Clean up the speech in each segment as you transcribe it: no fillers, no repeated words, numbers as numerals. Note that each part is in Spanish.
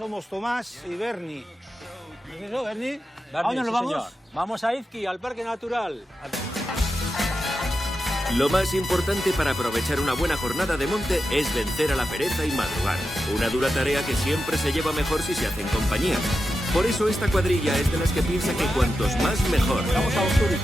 Somos Tomás y Berni. ¿Es eso, Berni? ¿A Berni, dónde nos sí, vamos? señor. Vamos a Izqui, al Parque Natural. Lo más importante para aprovechar una buena jornada de monte es vencer a la pereza y madrugar. Una dura tarea que siempre se lleva mejor si se hace en compañía. Por eso esta cuadrilla es de las que piensa que cuantos más mejor. Vamos a Usturis.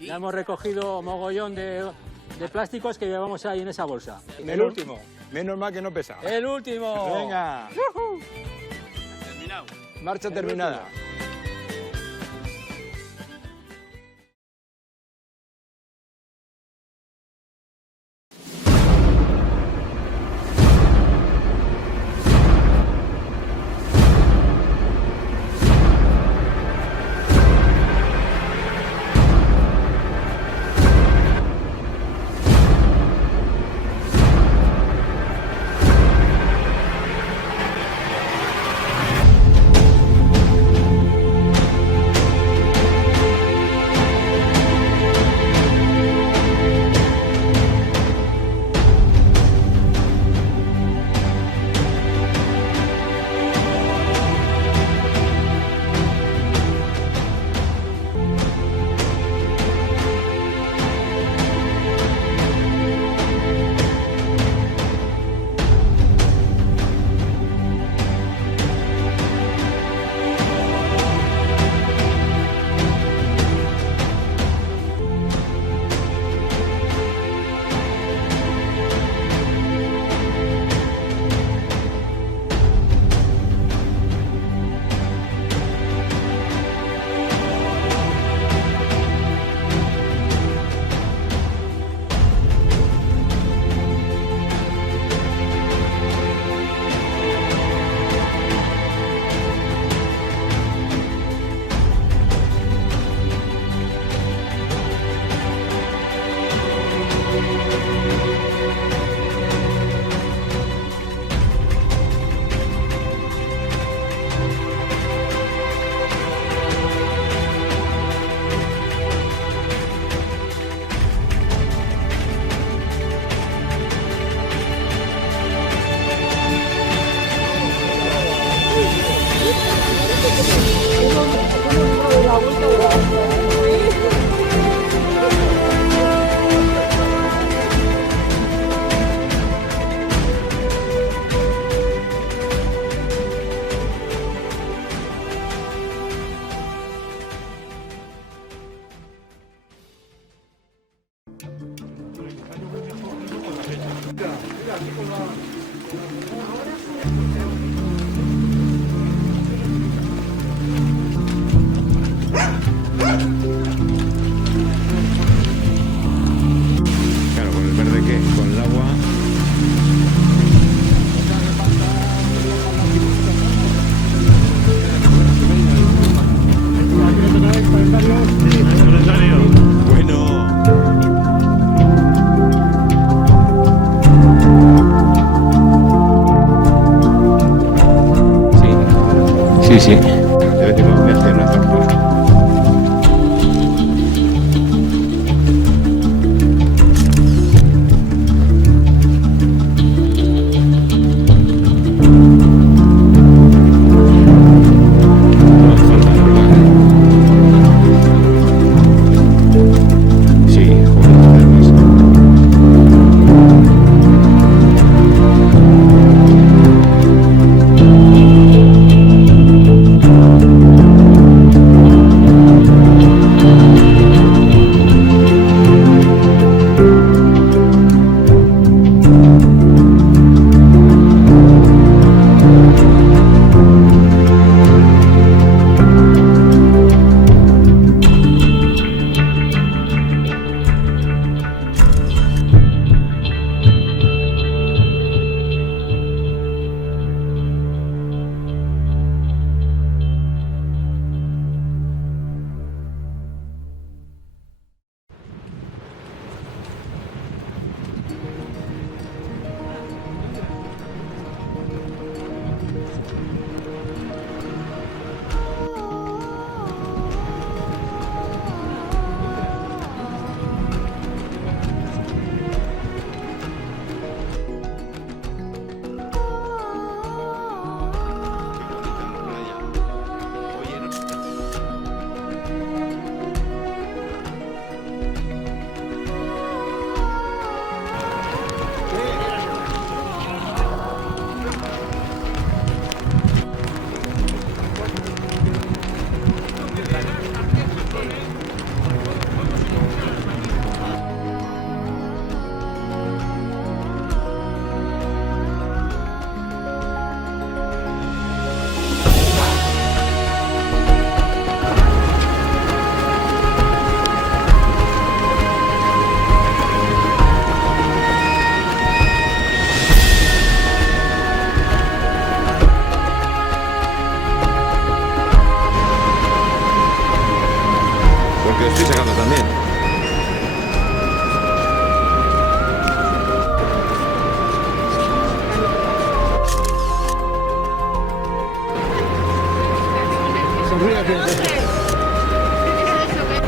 Ya hemos recogido mogollón de plásticos que llevamos ahí en esa bolsa. El último. Menos mal que no pesa. ¡El último! Venga. Terminado. Marcha terminada. Claro, ¿con el verde qué? Con el agua. Bueno. Sí, sí. Debe de hacer una tortura.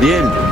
Bien.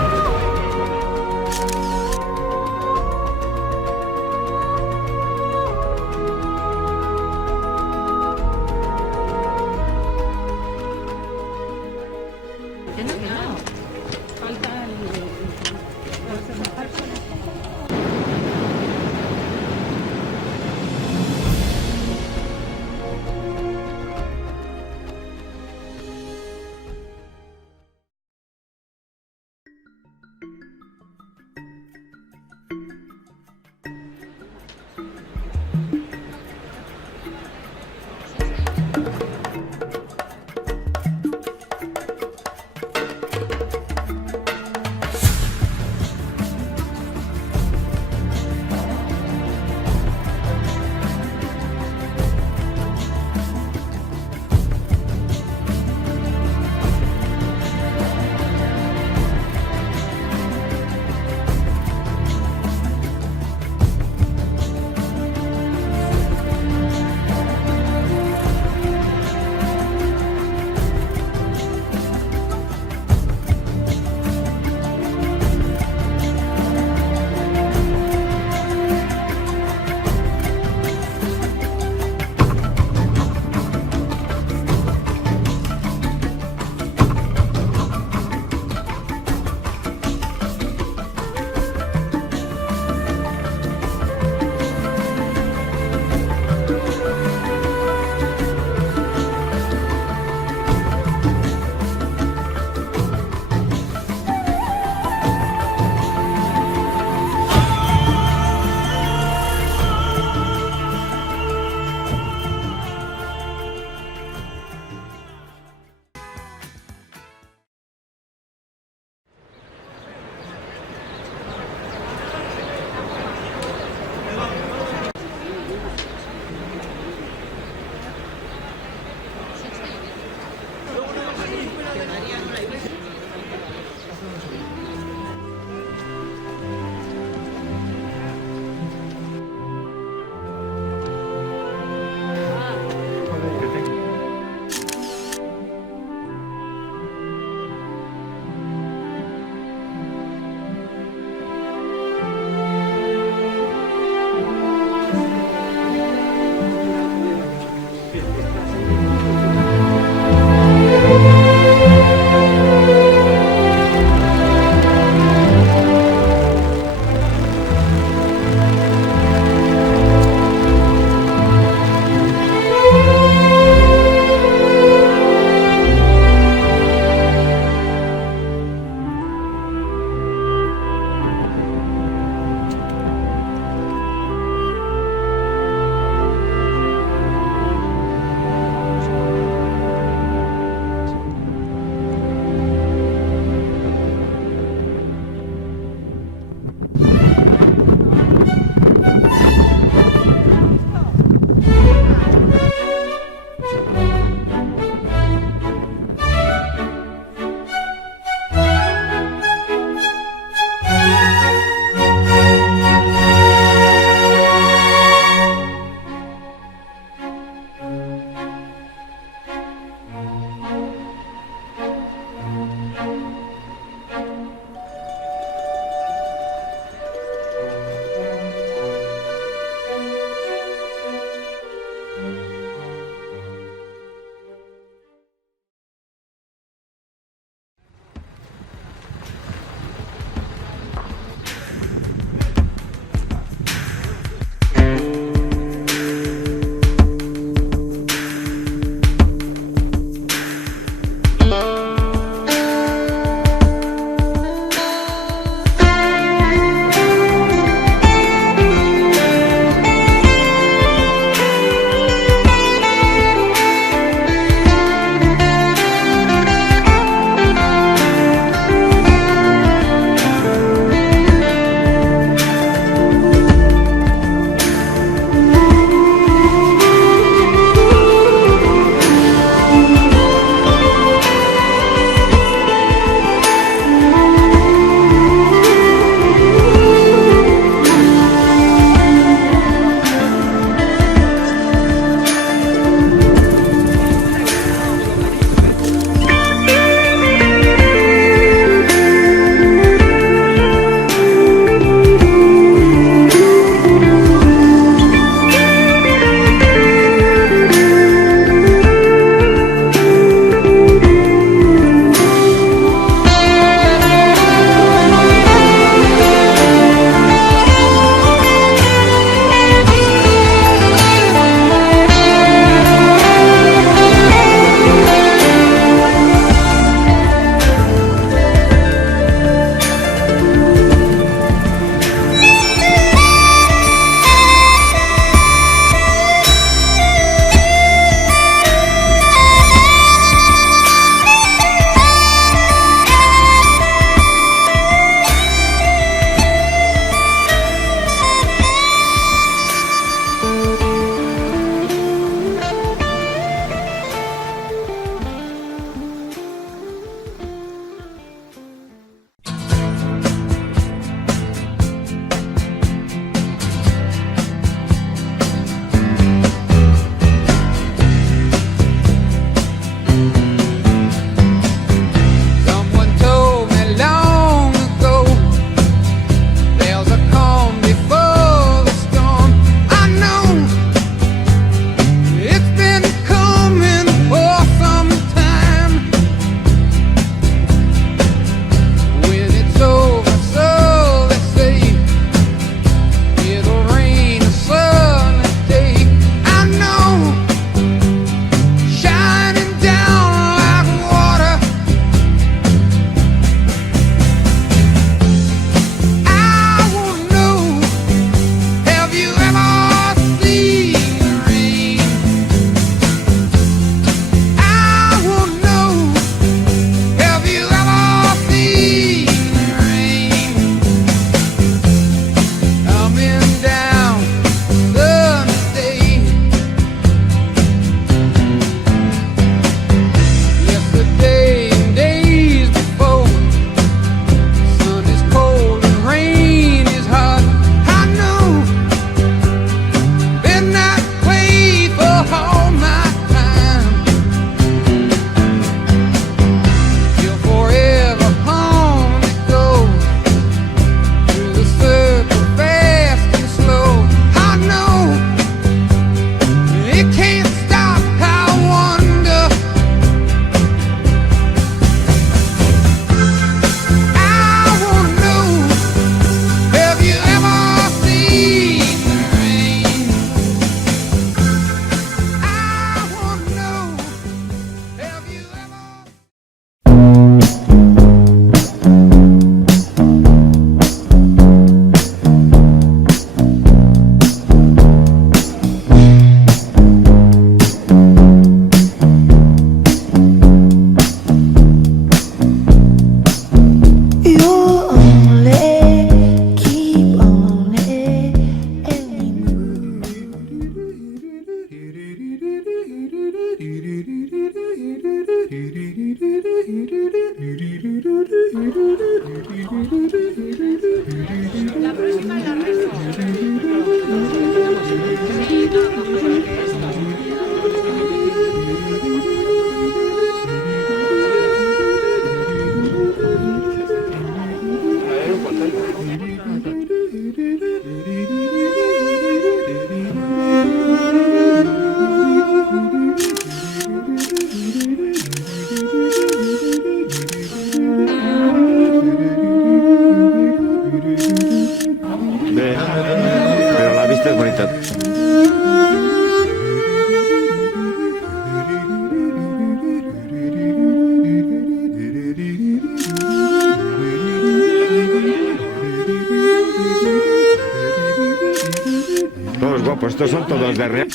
Todos guapos, estos son todos de real.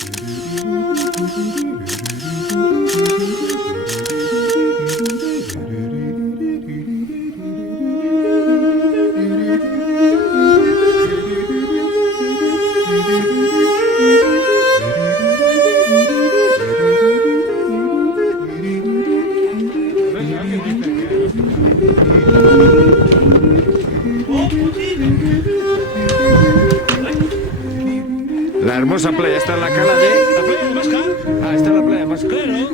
La hermosa playa está en la cala de... ¿La playa de Masca? Ah, está en la playa más Claro.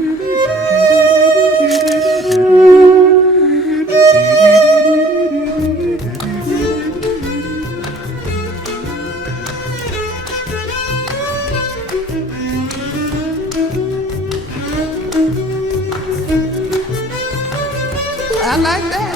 I like that.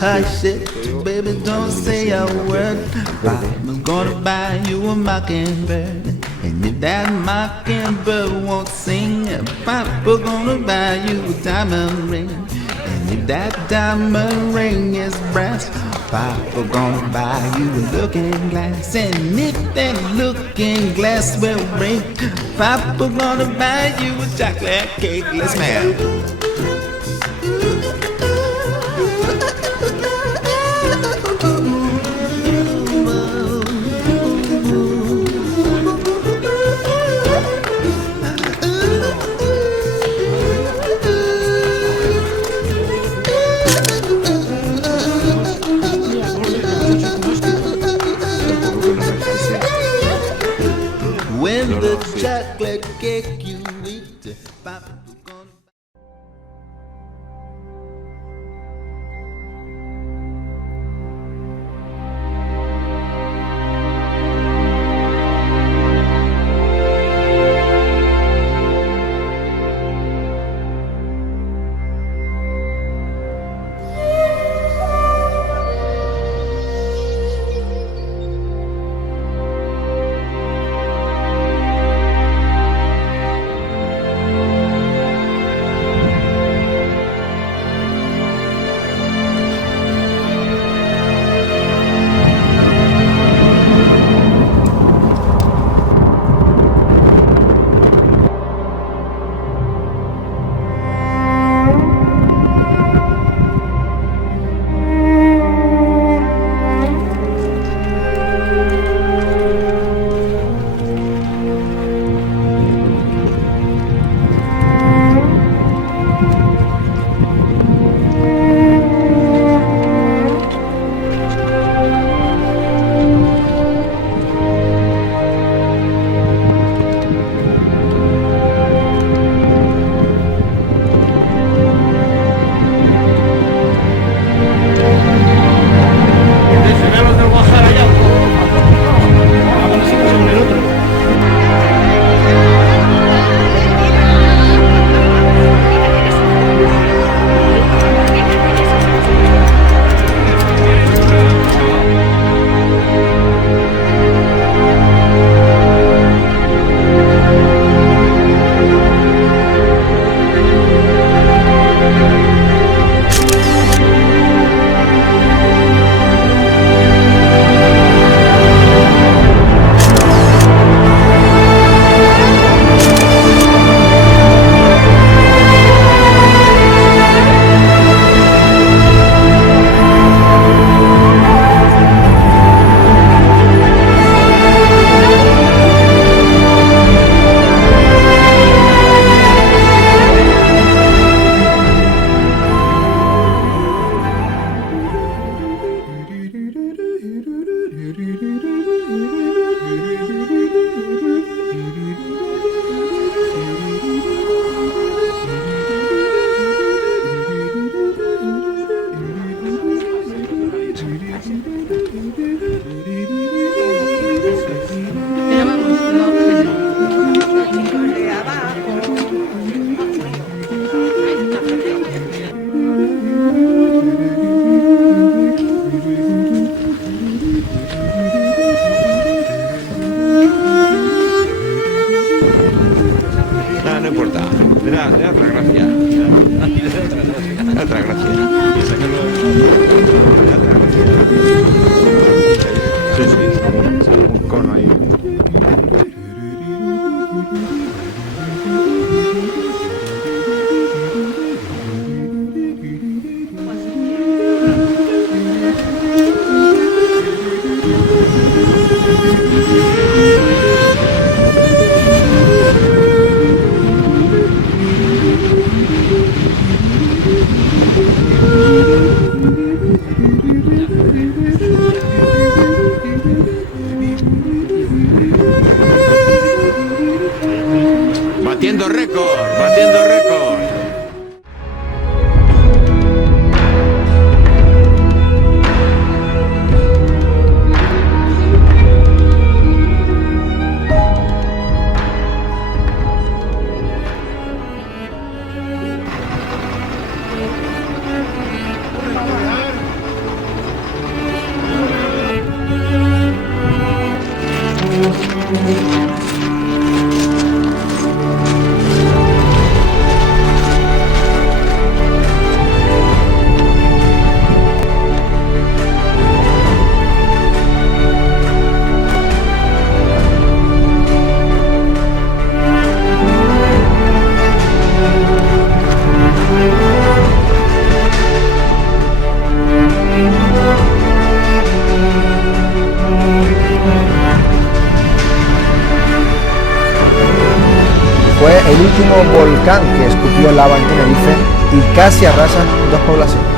Hush it, baby, don't say a word. I'm gonna buy you a mockingbird. And if that mockingbird won't sing, Papa gonna buy you a diamond ring. And if that diamond ring is brass, Papa gonna buy you a looking glass. And if that looking glass will break, Papa gonna buy you a chocolate cake. Let's man. When the chocolate cake you eat, Papa gonna importa. Le da otra gracia. Le da otra gracia. Y sacarlo. Le da otra gracia. Sí, sí, un cono ahí. Batiendo récord, batiendo récord. Fue el último volcán que escupió lava en Tenerife y casi arrasa 2 poblaciones.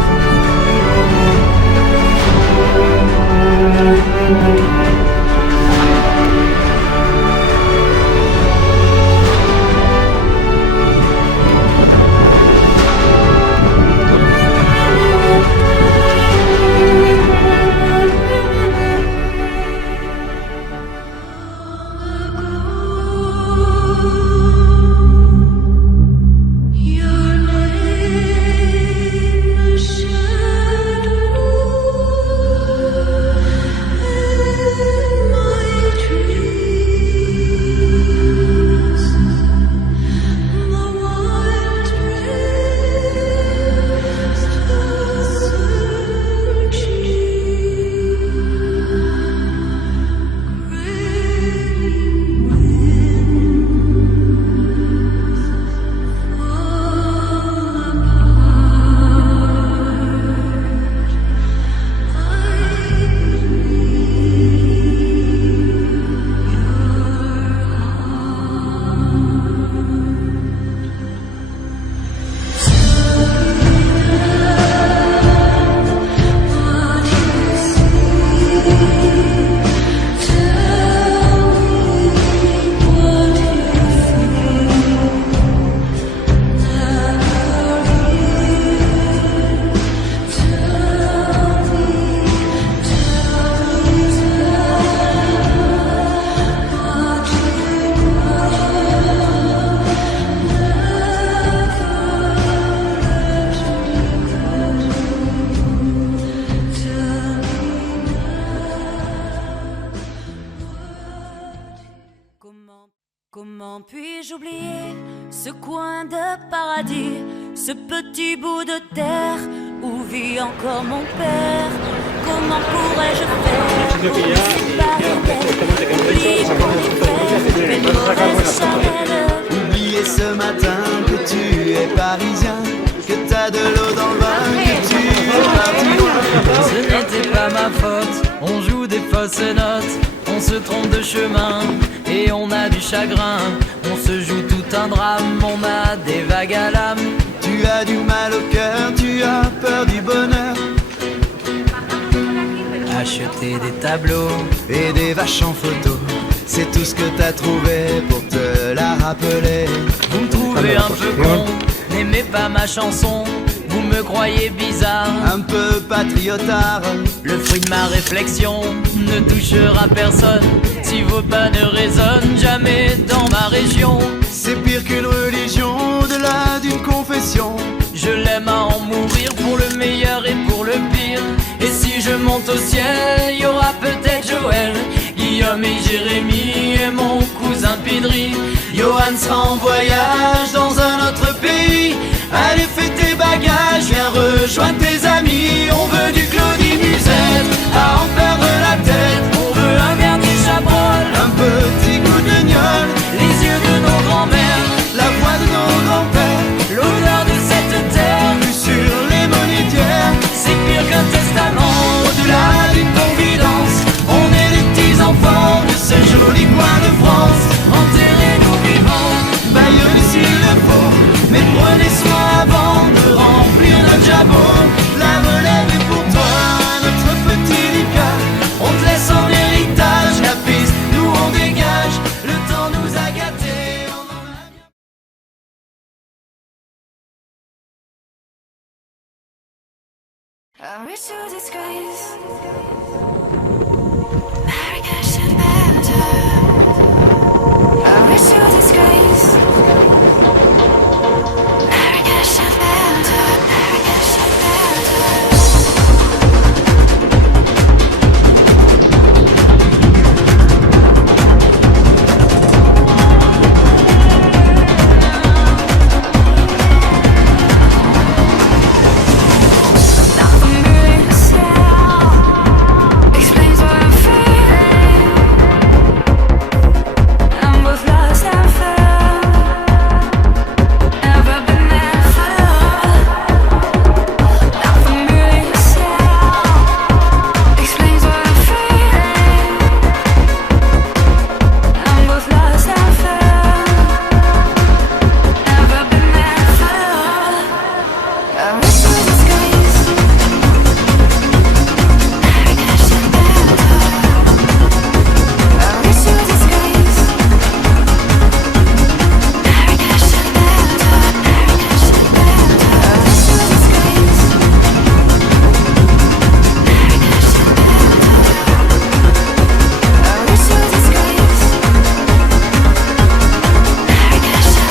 Comment puis-je oublier ce coin de paradis, ce petit bout de terre où vit encore mon père? Comment pourrais-je faire pour me séparer d'elle? Oublier ce matin que tu es parisien, que t'as de l'eau dans le vin, que tu es parti loin. Ce n'était pas ma faute, on joue des fausses notes, on se trompe de chemin et on a du chagrin. On se joue tout un drame, on a des vagues à l'âme. Tu as du mal au cœur, tu as peur du bonheur. Acheter des tableaux et des vaches en photo, c'est tout ce que t'as trouvé pour te la rappeler. Vous me trouvez un peu con, n'aimez pas ma chanson, vous me croyez bizarre, un peu patriotard. Le fruit de ma réflexion ne touchera personne si vos pas ne résonnent jamais dans ma région. C'est pire qu'une religion, au-delà d'une confession. Je l'aime à en mourir pour le meilleur et pour le pire. Et si je monte au ciel, y aura peut-être Joël, Guillaume et Jérémy et mon cousin Pidri. Johan sera en voyage dans un autre pays. Allez, fais tes bagages, viens rejoindre tes amis. On veut du Claudie Musette, à en perdre la tête. On veut un Bernie Chabrol, un petit goût de gnôle, les yeux de nos grands-mères, la voix de nos grands-pères, l'odeur de cette terre, vue sur les monétières. C'est pire qu'un testament, au-delà d'une confidence. On est les petits enfants de ce joli coin de France. Enterrez-nous vivants, baillez s'il le faut, mais prenez soin avant de remplir notre jabot. La relève est pour toi, notre petit Lucas. On te laisse en héritage la piste, nous on dégage. Le temps nous a gâtés, on en a bien. I wish to disgrace Marrakesh and Belgium. I wish to disgrace Marrakesh and Belgium. Marrakesh and Belgium. Nothing really to say explains what I'm feeling. I'm both lost and found. Never been there for love. Nothing really to say explains what I'm feeling. I'm both lost and found. Never been there for love. I wish to disgrace Marrakesh and Belgium. I wish to disgrace Marrakesh and Belgium. Marrakesh and Belgium. I wish to disgrace Marrakesh and Belgium. I wish to disgrace Marrakesh and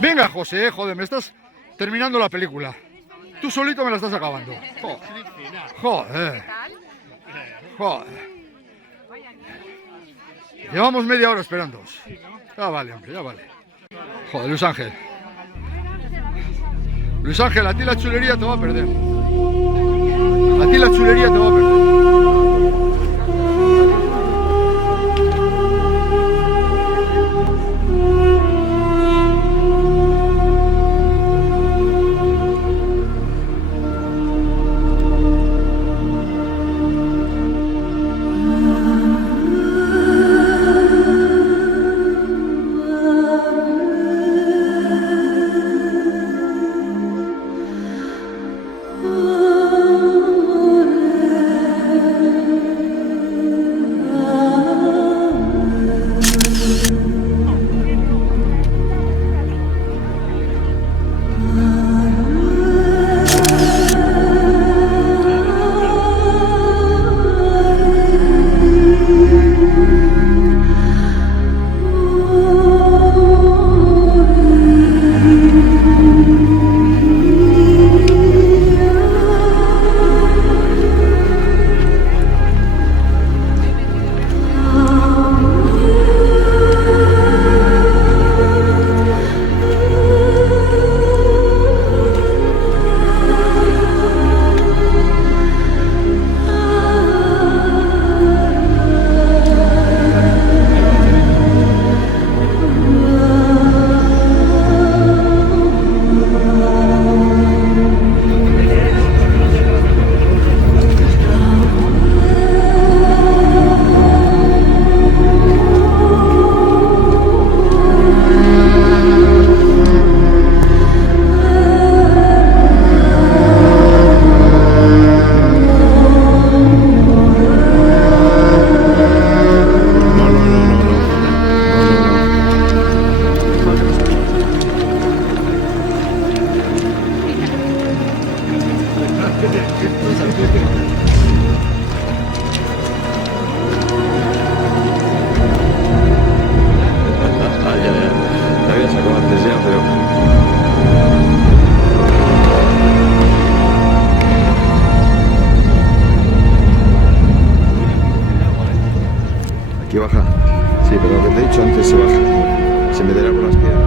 Venga, José, joder, me estás terminando la película. Tú solito me la estás acabando. Joder. Joder. Llevamos media hora esperándoos. Ya vale, hombre, ya vale. Joder, Luis Ángel. Luis Ángel, a ti la chulería te va a perder. A ti la chulería te va a perder. Entonces se baja, se meterá por las piedras.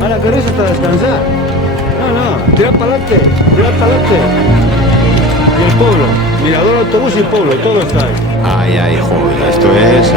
Ahora querés hasta descansar. No, tirad para adelante, tirad para adelante. Y el pueblo, mirador, autobús y pueblo, todo está ahí. Ay, joder, esto es